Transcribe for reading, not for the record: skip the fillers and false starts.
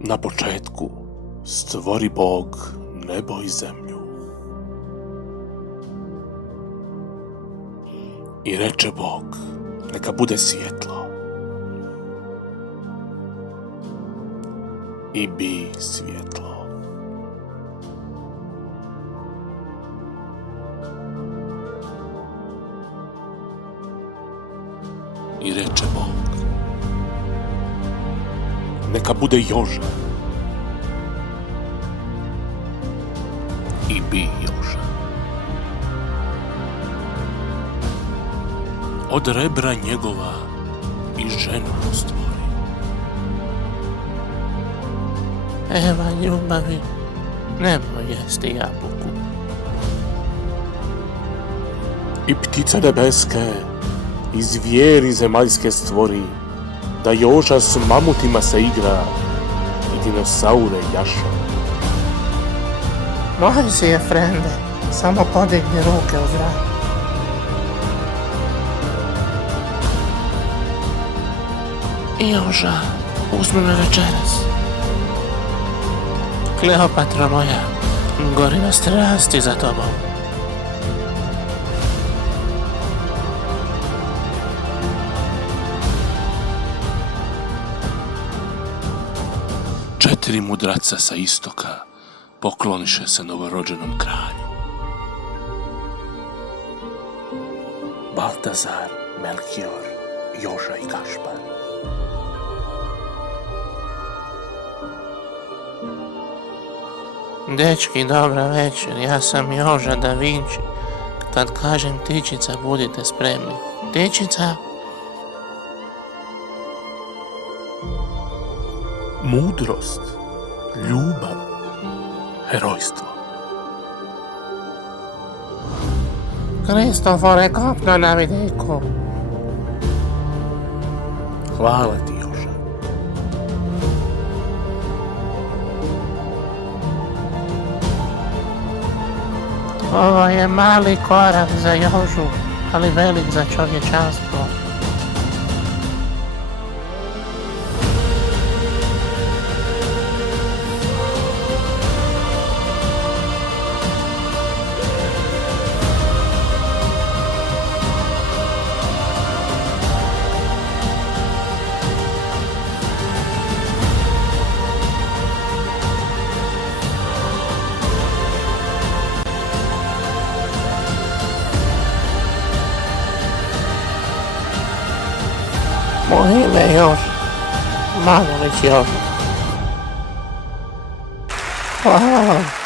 Na početku stvori Bog nebo i zemlju. I reče Bog, neka bude svjetlo. I bi svjetlo. I reče Bog, neka bude joža. I bi joža. Od rebra njegova i ženu stvori. Eva ljubavi, nemoj jesti jabuku. I ptice nebeske i zvijeri zemaljske stvori, da joža s mamutima se igra i dinosaure jaša. Moj si je, frende, samo podigni ruke u zrak. Joža, uzmi me večeras. Kleopatra moja, gori na strasti za tobom. Četiri mudraca sa istoka pokloniše se novorođenom kralju. Baltazar, Melkior, Joža i Gašpar. Dečki, dobra večer, ja sam Joža da Vinci. Kad kažem tičica, budite spremni. Tičica? Mudrost, ljubav, herojstvo. Kristofore, kopno na vidiku. Hvala ti, Joža. Ovo je mali korak za Jožu, ali velik za čovječanstvo. Moje ime je Joža, Manolić Joža. Hvala vam.